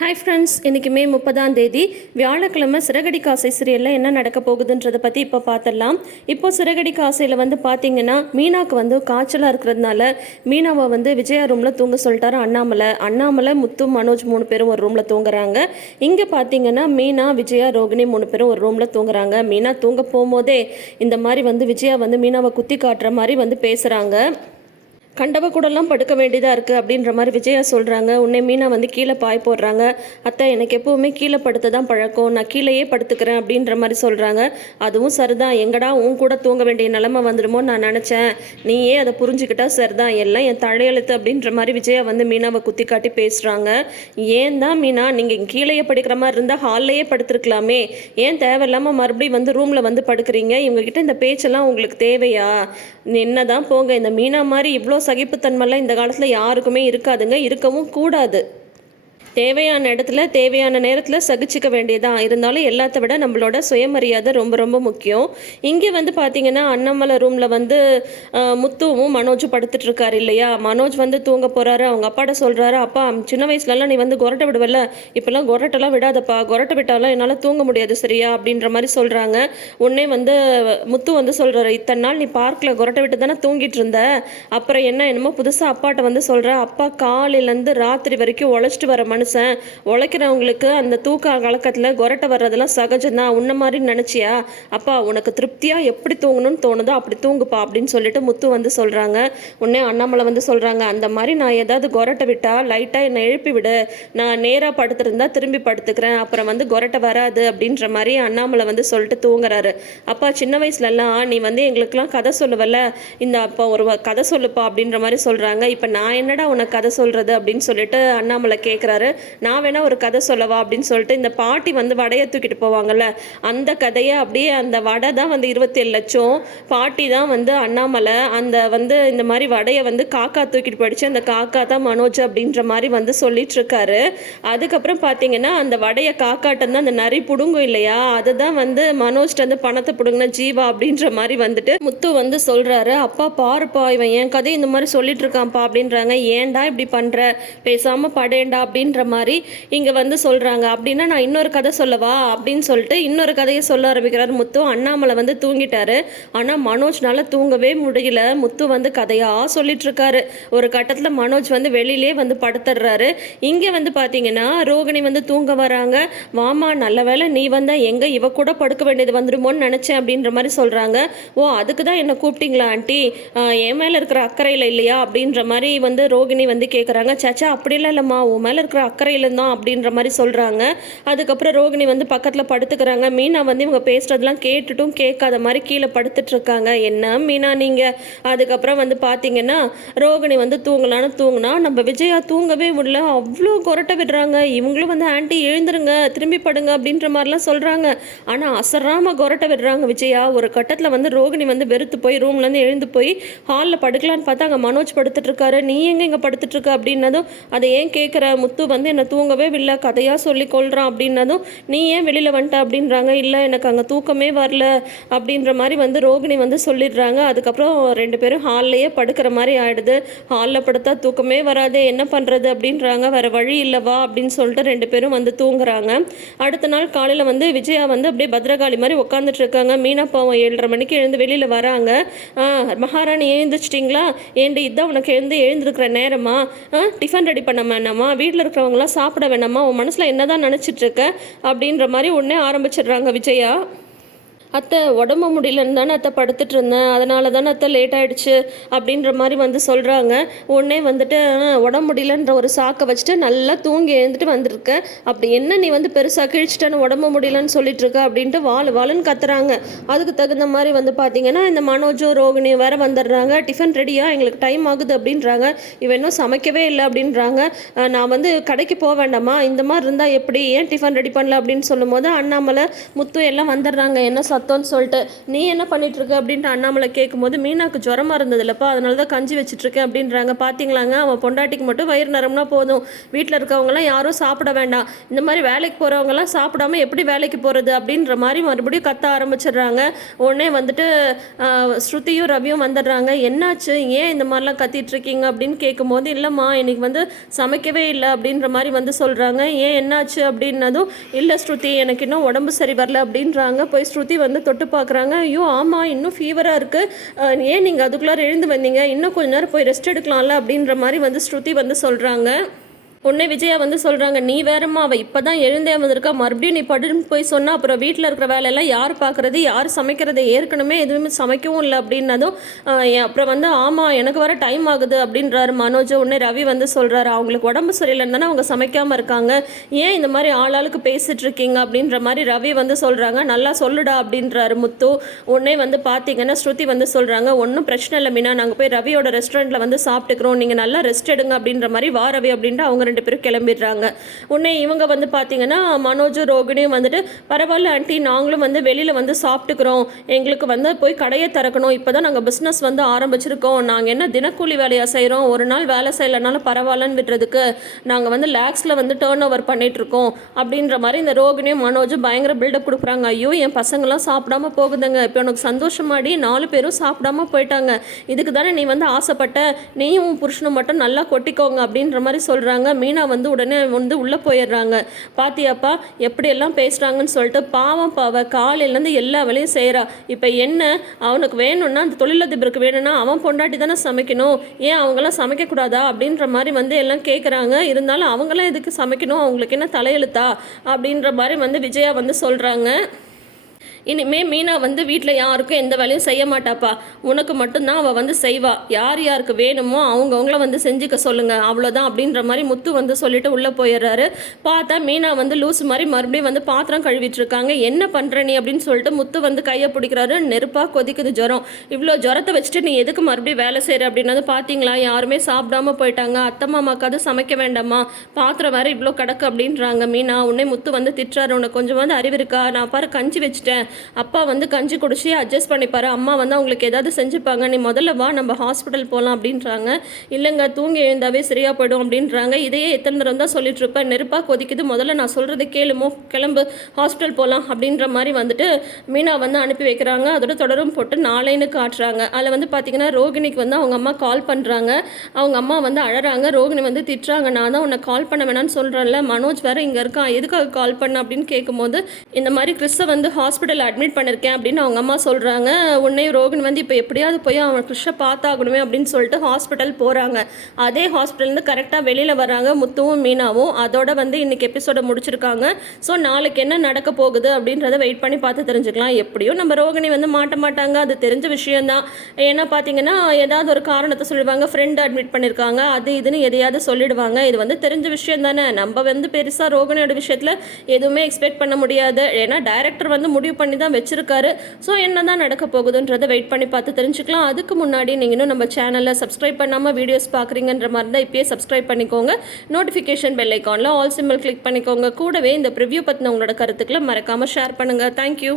Hi friends, இன்றைக்கி மே 30 வியாழக்கிழமை சிறகடி காசை சீரியலில் என்ன நடக்க போகுதுன்றதை பற்றி இப்போ பார்த்துடலாம். இப்போ சிறகடி காசையில் பார்த்தீங்கன்னா மீனாவுக்கு காய்ச்சலாக இருக்கிறதுனால மீனாவை விஜயா ரூமில் தூங்க சொல்லிட்டாரு அண்ணாமலை முத்து மனோஜ் 3 பேரும் ஒரு ரூமில் தூங்குறாங்க. இங்கே பார்த்தீங்கன்னா மீனா விஜயா ரோகிணி 3 பேரும் ஒரு ரூமில் தூங்குறாங்க. மீனா தூங்க போகும்போதே இந்த மாதிரி விஜயா மீனாவை குத்தி காட்டுற மாதிரி பேசுகிறாங்க. கண்டவ கூடலாம் படுக்க வேண்டியதாக இருக்குது அப்படின்ற மாதிரி விஜயா சொல்கிறாங்க. உன்னை மீனா கீழே பாய் போடுறாங்க. அத்தை, எனக்கு எப்போவுமே கீழே படுத்து தான் பழக்கம், நான் கீழேயே படுத்துக்கிறேன் அப்படின்ற மாதிரி சொல்கிறாங்க. அதுவும் சரிதான், எங்கடா உன் கூட தூங்க வேண்டிய நிலமை வந்துடுமோ நான் நினச்சேன், நீயே அதை புரிஞ்சுக்கிட்டா சரிதான், எல்லாம் என் தலையெழுத்து அப்படின்ற மாதிரி விஜயா மீனாவை குத்தி காட்டி பேசுகிறாங்க. ஏன் தான் மீனா, நீங்கள் கீழேயே படிக்கிற மாதிரி இருந்தால் ஹால்லையே படுத்துருக்கலாமே, ஏன் தேவையில்லாமல் மறுபடியும் ரூமில் படுக்கிறீங்க? இவங்ககிட்ட இந்த பேச்செல்லாம் உங்களுக்கு தேவையா? என்ன தான் போங்க, இந்த மீனா மாதிரி இவ்வளோ சகிப்புத்தன்மைலாம் இந்த காலத்தில் யாருக்குமே இருக்காதுங்க, இருக்கவும் கூடாது. தேவையான இடத்துல தேவையான நேரத்தில் சகிச்சிக்க வேண்டியதான். இருந்தாலும் எல்லாத்த விட நம்மளோட சுயமரியாதை ரொம்ப ரொம்ப முக்கியம். இங்கே பார்த்தீங்கன்னா அண்ணாமலை ரூமில் முத்துவும் மனோஜும் படுத்துட்டு இருக்காரு இல்லையா. மனோஜ் தூங்க போகிறாரு. அவங்க அப்பாட்ட சொல்கிறாரு, அப்பா சின்ன வயசுலலாம் நீ கொரட்டை விடுவல, இப்போல்லாம் கொரட்டெல்லாம் விடாதப்பா, கொரட்டை விட்டாலும் என்னால் தூங்க முடியாது சரியா அப்படின்ற மாதிரி சொல்கிறாங்க. உடனே முத்து சொல்கிறாரு, இத்தனை நாள் நீ பார்க்கில் கொரட்டை விட்டு தானே தூங்கிட்டு இருந்த, அப்புறம் என்னமோ புதுசாக அப்பாட்ட சொல்கிற, அப்பா காலையிலேருந்து ராத்திரி வரைக்கும் உழைச்சிட்டு வர மனுஷன், உழைக்கிறவங்களுக்கு அந்த தூக்க கலக்கத்தில் கொரட்டை வர்றதெல்லாம் சகஜம்தான், உன்ன மாதிரி நினச்சியா? அப்பா உனக்கு திருப்தியாக எப்படி தூங்கணும்னு தோணுதோ அப்படி தூங்குப்பா அப்படின்னு சொல்லிட்டு முத்து சொல்கிறாங்க. உடனே அண்ணாமலை சொல்கிறாங்க, அந்த மாதிரி நான் ஏதாவது கொரட்டை விட்டால் லைட்டாக என்னை எழுப்பி விடு, நான் நேராக படுத்துருந்தா திரும்பி படுத்துக்கிறேன், அப்புறம் கொரட்டை வராது அப்படின்ற மாதிரி அண்ணாமலை சொல்லிட்டு தூங்குறாரு. அப்பா சின்ன வயசுலலாம் நீ எங்களுக்கெல்லாம் கதை சொல்லுவல்ல, இந்த அப்பா ஒரு கதை சொல்லுப்பா அப்படின்ற மாதிரி சொல்கிறாங்க. இப்போ நான் என்னடா உனக்கு கதை சொல்கிறது அப்படின்னு சொல்லிட்டு அண்ணாமலை கேட்குறாரு. நான் வேணா ஒரு கதை சொல்லவா அப்படின்னு சொல்லிட்டு இந்த பாட்டி வடையை தூக்கிட்டு போவாங்கல்ல, அந்த கதையை அப்படியே அந்த வடை தான் 27 லட்சம், பாட்டி தான் அண்ணாமலை அந்த இந்த மாதிரி வடையை காக்கா தூக்கிட்டு போயிடுச்சு, அந்த காக்கா தான் மனோஜ் அப்படின்ற மாதிரி சொல்லிட்டு இருக்காரு. அதுக்கப்புறம் பார்த்தீங்கன்னா அந்த வடையை காக்காட்டம் தான் அந்த நரி புடுங்கும் இல்லையா, அதுதான் மனோஜ்ட்டு பணத்தை புடுங்கின ஜீவா அப்படின்ற மாதிரி முத்து சொல்றாரு. அப்பா பாருப்பா, இவன் என் கதை இந்த மாதிரி சொல்லிட்டு இருக்கான்ப்பா அப்படின்றாங்க. ஏன்டா இப்படி பண்ற, பேசாம படேண்டா அப்படின்ற மாதிரி இங்கே சொல்கிறாங்க. அப்படின்னா நான் இன்னொரு கதை சொல்லவா அப்படின்னு சொல்லிட்டு இன்னொரு கதையை சொல்ல ஆரம்பிக்கிறார் முத்து. அண்ணாமலை தூங்கிட்டாரு. ஆனால் மனோஜ்னால தூங்கவே முடியல. முத்து கதையாக சொல்லிட்டு இருக்காரு. ஒரு கட்டத்தில் மனோஜ் வெளியிலே படுத்துடுறாரு. இங்கே பார்த்தீங்கன்னா ரோகிணி தூங்க வராங்க. வாமா, நல்ல வேலை நீ எங்கே இவ கூட படுக்க வேண்டியது வந்துடுமோன்னு நினச்சேன் அப்படின்ற மாதிரி சொல்கிறாங்க. ஓ, அதுக்கு தான் என்னை கூப்பிட்டீங்களா ஆண்டி, என் மேலே இருக்கிற அக்கறையில் இல்லையா அப்படின்ற மாதிரி ரோகிணி கேட்குறாங்க. சச்சா அப்படிலாம் இல்லைம்மா, உன் மேலே இருக்கிற அக்கறையில் தான் அப்படின்ற மாதிரி சொல்கிறாங்க. அதுக்கப்புறம் ரோகிணி பக்கத்தில் படுத்துக்கிறாங்க. மீனா இவங்க பேசுகிறதுலாம் கேட்டுட்டும் கேட்காத மாதிரி கீழே படுத்துட்டு இருக்காங்க. என்ன மீனா நீங்கள்? அதுக்கப்புறம் பார்த்தீங்கன்னா ரோகிணி தூங்கினா நம்ம விஜயா தூங்கவே முடியல, அவ்வளோ கொரட்டை விடுறாங்க. இவங்களும் ஆண்டி எழுந்துருங்க, திரும்பி படுங்க அப்படின்ற மாதிரிலாம் சொல்கிறாங்க. ஆனால் அசராமல் கொரட்டை விடுறாங்க விஜயா. ஒரு கட்டத்தில் ரோகிணி வெறுத்து போய் ரூம்லேருந்து எழுந்து போய் ஹாலில் படுக்கலான்னு பார்த்தா அங்கே மனோஜ் படுத்துட்டு இருக்காரு. நீ எங்கே இங்கே படுத்துட்டு இருக்க அப்படின்னதும், அதை ஏன் கேட்குற, முத்து என்னை தூங்கவே இல்லை, கதையாக சொல்லி கொள்கிறான் அப்படின்னதும், நீ ஏன் வெளியில் வந்துட்ட அப்படின்றாங்க. இல்லை எனக்கு அங்கே தூக்கமே வரல அப்படின்ற மாதிரி ரோகிணி சொல்லிடுறாங்க. அதுக்கப்புறம் 2 பேரும் ஹால்லையே படுக்கிற மாதிரி ஆகிடுது. ஹாலில் படுத்தா தூக்கமே வராது, என்ன பண்ணுறது அப்படின்றாங்க. வேறு வழி இல்லைவா அப்படின்னு சொல்லிட்டு 2 பேரும் தூங்குறாங்க. அடுத்த நாள் காலையில் விஜயா அப்படியே பத்ரகாளி மாதிரி உட்காந்துட்டு இருக்காங்க. மீனா பாவம் 7:30 மணிக்கு எழுந்து வெளியில் வராங்க. மகாராணி எழுந்திரிச்சிட்டிங்களா? ஏண்டி இதான் உனக்கு எழுந்திருக்கிற நேரமா? டிஃபன் ரெடி பண்ண வேணாமா? வீட்டில் இருக்கிறவங்களாம் சாப்பிட வேணாமா? உன் மனசில் என்னதான் நினச்சிட்டு இருக்க அப்படின்ற மாதிரி உடனே ஆரம்பிச்சிடுறாங்க விஜயா. அத்தை உடம்பு முடியலன்னு தானே அத்தை படுத்துட்டு இருந்தேன், அதனால தானே அத்தை லேட் ஆகிடுச்சு அப்படின்ற மாதிரி சொல்கிறாங்க. உடனே உடம்பு முடியலன்ற ஒரு சாக்கை வச்சுட்டு நல்லா தூங்கி எழுந்துட்டு வந்திருக்கேன். அப்படி என்ன நீ பெருசாக கிழிச்சிட்டான்னு உடம்பு முடியலன்னு சொல்லிட்டு இருக்க அப்படின்ட்டு வாளுன்னு கத்துறாங்க. அதுக்கு தகுந்த மாதிரி பார்த்தீங்கன்னா இந்த மனோஜோ ரோகிணி வேற வந்துடுறாங்க. டிஃபன் ரெடியா, எங்களுக்கு டைம் ஆகுது அப்படின்றாங்க. இவன் இன்னும் சமைக்கவே இல்லை அப்படின்றாங்க. நான் கடைக்கு போக வேண்டாமா, இந்த மாதிரி இருந்தால் எப்படி, ஏன் டிஃபன் ரெடி பண்ணல அப்படின்னு சொல்லும் போது அண்ணாமலை முத்து எல்லாம் வந்துடுறாங்க. என்ன சத்தம்னு சொல்லிட்டு. நீ என்ன பண்ணிகிட்ருக்க அப்படின்ட்டு அண்ணாமலை கேட்கும்போது, மீனாக்கு ஜுரமாக இருந்ததில்லப்பா, அதனால தான் கஞ்சி வச்சிட்ருக்கேன் அப்படின்றாங்க. பார்த்தீங்களாங்க, அவன் பொண்டாட்டிக்கு மட்டும் வயிறு நிரம்புனா போதும், வீட்டில் இருக்கவங்களாம் யாரும் சாப்பிட வேண்டாம், இந்த மாதிரி வேலைக்கு போகிறவங்கலாம் சாப்பிடாம எப்படி வேலைக்கு போகிறது அப்படின்ற மாதிரி மறுபடியும் கத்த ஆரம்பிச்சிடுறாங்க. உடனே வந்துட்டு ஸ்ருதியும் ரவியும் வந்துடுறாங்க. என்னாச்சு, ஏன் இந்த மாதிரிலாம் கத்திட்ருக்கீங்க அப்படின்னு கேட்கும்போது, இல்லைம்மா இன்னைக்கு வந்து சமைக்கவே இல்லை அப்படின்ற மாதிரி வந்து சொல்கிறாங்க. ஏன் என்னாச்சு அப்படின்னதும், இல்லை ஸ்ருதி எனக்கு இன்னும் உடம்பு சரி வரல அப்படின்றாங்க. போய் ஸ்ருதி வந்து தொட்டு பார்க்குறாங்க. ஐயோ ஆமாம், இன்னும் ஃபீவராக இருக்குது, ஏன் நீங்கள் அதுக்குள்ளார எழுந்து வந்தீங்க, இன்னும் கொஞ்ச நேரம் போய் ரெஸ்ட் எடுக்கலாம்ல அப்படின்ற மாதிரி வந்து ஸ்ருதி வந்து சொல்கிறாங்க. உடனே விஜயா வந்து சொல்கிறாங்க, நீ வேறம்மா, அவள் இப்போ தான் எழுந்தே வந்திருக்கா, மறுபடியும் நீ படுன்னு போய் சொன்னால் அப்புறம் வீட்டில் இருக்கிற வேலையெல்லாம் யார் பார்க்குறது, யார் சமைக்கிறது, ஏற்கனவே எதுவுமே சமைக்கவும் இல்லை அப்படின்னதும் அப்புறம் வந்து ஆமாம் எனக்கு வர டைம் ஆகுது அப்படின்றாரு மனோஜ். உடனே ரவி வந்து சொல்கிறாரு, அவங்களுக்கு உடம்பு சரியில்லைன்னு தானே அவங்க சமைக்காமல் இருக்காங்க, ஏன் இந்த மாதிரி ஆளாளுக்கு பேசிகிட்டு இருக்கீங்க அப்படின்ற மாதிரி ரவி வந்து சொல்கிறாங்க. நல்லா சொல்லுடா அப்படின்றாரு முத்து. உடனே வந்து பார்த்தீங்கன்னா ஸ்ருதி வந்து சொல்கிறாங்க, ஒன்றும் பிரச்சனை இல்லை மீனா, நாங்கள் போய் ரவியோட ரெஸ்டாரண்ட்டில் வந்து சாப்பிட்டுக்கிறோம், நீங்கள் நல்லா ரெஸ்ட் எடுங்க அப்படின்ற மாதிரி வா ரவி அப்படின்ட்டு அவங்க 2 பேரும் கிளம்பிடுறாங்க. உடனே இவங்க வந்து பார்த்தீங்கன்னா மனோஜும் ரோகிணியும் வந்துட்டு, பரவாயில்ல ஆண்டி, நாங்களும் வந்து வெளியில் வந்து சாப்பிட்டுக்கிறோம், எங்களுக்கு வந்து போய் கடையை திறக்கணும், இப்போ தான் நாங்கள் பிஸ்னஸ் வந்து ஆரம்பிச்சிருக்கோம், நாங்கள் என்ன தினக்கூலி வேலையாக செய்கிறோம், ஒரு நாள் வேலை செய்யலைனாலும் பரவாயில்லன்னு விடுறதுக்கு நாங்கள் வந்து லேக்ஸில் வந்து டேர்ன் ஓவர் பண்ணிகிட்ருக்கோம் அப்படின்ற மாதிரி இந்த ரோகிணியும் மனோஜும் பயங்கர பில்டப் கொடுக்குறாங்க. ஐயோ என் பசங்களாம் சாப்பிடாம போகுதுங்க, இப்போ உனக்கு சந்தோஷமாடி 4 பேரும் சாப்பிடாம போயிட்டாங்க, இதுக்கு தானே நீ வந்து ஆசைப்பட்ட, நீயும் புருஷனும் மட்டும் நல்லா கொட்டிக்கோங்க அப்படின்ற மாதிரி சொல்கிறாங்க. மீனா வந்து உடனே வந்து உள்ளே போயிடுறாங்க. பாத்தியாப்பா எப்படியெல்லாம் பேசுகிறாங்கன்னு சொல்லிட்டு. பாவம் பாவ காலையிலேருந்து எல்லா வேலையும் செய்கிறா, இப்போ என்ன அவனுக்கு வேணும்னா அந்த தொழிலதிபருக்கு வேணும்னா அவன் பொண்டாட்டி தானே சமைக்கணும், ஏன் அவங்களாம் சமைக்கக்கூடாதா அப்படின்ற மாதிரி வந்து எல்லாம் கேட்குறாங்க. இருந்தாலும் அவங்களாம் எதுக்கு சமைக்கணும், அவங்களுக்கு என்ன தலையெழுத்தா அப்படின்ற மாதிரி வந்து விஜயா வந்து சொல்கிறாங்க. இனிமேல் மீனா வந்து வீட்டில் யாருக்கும் எந்த வேலையும் செய்ய மாட்டாப்பா, உனக்கு மட்டும்தான் அவள் வந்து செய்வா, யார் யாருக்கு வேணுமோ அவங்கவுங்கள வந்து செஞ்சுக்க சொல்லுங்கள், அவ்வளோதான் அப்படின்ற மாதிரி முத்து வந்து சொல்லிட்டு உள்ளே போயிடுறாரு. பார்த்தா மீனா வந்து லூஸ் மாதிரி மறுபடியும் வந்து பாத்திரம் கழுவிட்டு இருக்காங்க. என்ன பண்ணுற நீ அப்படின்னு சொல்லிட்டு முத்து வந்து கையை பிடிக்கிறாரு. நெருப்பாக கொதிக்குது ஜுரம், இவ்வளோ ஜுரத்தை வச்சுட்டு நீ எதுக்கு மறுபடியும் வேலை செய்கிற அப்படின்னது. பார்த்தீங்களா யாருமே சாப்பிடாம போயிட்டாங்க, அத்தை மாமாக்காவது சமைக்க வேண்டாமா, பாத்திரம் வேறு இவ்வளோ கிடக்கு அப்படின்றாங்க மீனா. உடனே முத்து வந்து திட்டுறாரு, உனக்கு கொஞ்சம் வந்து அறிவு இருக்கா, நான் பாரு கஞ்சி வச்சுட்டேன், அப்பா வந்து கஞ்சி குடிச்சு அட்ஜஸ்ட் பண்ணிப்பாரு, அம்மா வந்து அவங்களுக்கு ஏதாவது செஞ்சுப்பாங்க, நீ முதல்ல வா நம்ம ஹாஸ்பிட்டல் போகலாம் அப்படின்றாங்க. இல்லைங்க தூங்கி எழுந்தாவே சரியாக போய்டும் அப்படின்றாங்க. இதையே எத்தனை தடவை தான் சொல்லிட்டு இருப்பேன், நெருப்பாக கொதிக்குது, முதல்ல நான் சொல்கிறது கேளுமோ, கிளம்பு ஹாஸ்பிட்டல் போகலாம் அப்படின்ற மாதிரி வந்துட்டு மீனா வந்து அனுப்பி வைக்கிறாங்க. அதோட தொடரும் போட்டு நாளைன்னு காட்டுறாங்க. அதில் வந்து பார்த்திங்கன்னா ரோகிணிக்கு வந்து அவங்க அம்மா கால் பண்ணுறாங்க. அவங்க அம்மா வந்து அழறாங்க. ரோகிணி வந்து திட்டுறாங்க, நான் தான் உன்னை கால் பண்ண வேணான்னு சொல்கிறேன்ல, மனோஜ் வேறு இங்கே இருக்கான், எதுக்காக கால் பண்ண அப்படின்னு கேட்கும்போது, இந்த மாதிரி கிறிஸை வந்து ஹாஸ்பிட்டல் அட்மிட் பண்ணியிருக்கேன் அப்படின்னு அவங்க அம்மா சொல்கிறாங்க. உடனே ரோகிணி வந்து இப்போ எப்படியாவது போய் அவன் கிறிஷை பார்த்தாகணுமே அப்படின்னு சொல்லிட்டு ஹாஸ்பிட்டல் போகிறாங்க. அதே ஹாஸ்பிட்டல்லேருந்து கரெக்டாக வெளியில் வராங்க முத்துவும் மீனாவும். அதோட வந்து இன்றைக்கி எபிசோடை முடிச்சிருக்காங்க. ஸோ நாளைக்கு என்ன நடக்க போகுது அப்படின்றத வெயிட் பண்ணி பார்த்து தெரிஞ்சுக்கலாம். எப்படியும் நம்ம ரோகிணி வந்து மாட்ட மாட்டாங்க, அது தெரிஞ்ச விஷயந்தான். ஏன்னா பார்த்தீங்கன்னா ஏதாவது ஒரு காரணத்தை சொல்லிடுவாங்க, ஃப்ரெண்டு அட்மிட் பண்ணியிருக்காங்க அது இதுன்னு எதையாவது சொல்லிடுவாங்க. இது வந்து தெரிஞ்ச விஷயம் தானே, நம்ம வந்து பெருசாக ரோகிணியோட விஷயத்தில் எதுவுமே எக்ஸ்பெக்ட் பண்ண முடியாது. ஏன்னா டைரக்டர் வந்து முடிவு பண்ணி தான் வச்சிருக்காரு. ஸோ என்ன தான் நடக்க போகுதுன்றதை வெயிட் பண்ணி பார்த்து தெரிஞ்சுக்கலாம். அதுக்கு முன்னாடி நீங்கள் இன்னும் நம்ம சேனலை சப்ஸ்கிரைப் பண்ணாமல் வீடியோஸ் பார்க்குறீங்கன்ற மாதிரி தான் இப்போயே சப்ஸ்கிரைப் பண்ணிக்கோங்க. நோட்டிஃபிகேஷன் பெல் ஐக்கானில் ஆல் சிம்பிள் கிளிக் பண்ணிக்கோங்க. கூடவே இந்த ப்ரிவ்யூ பற்றின உங்களோட கருத்துக்களை மறக்காமல் ஷேர் பண்ணுங்கள். தேங்க்யூ.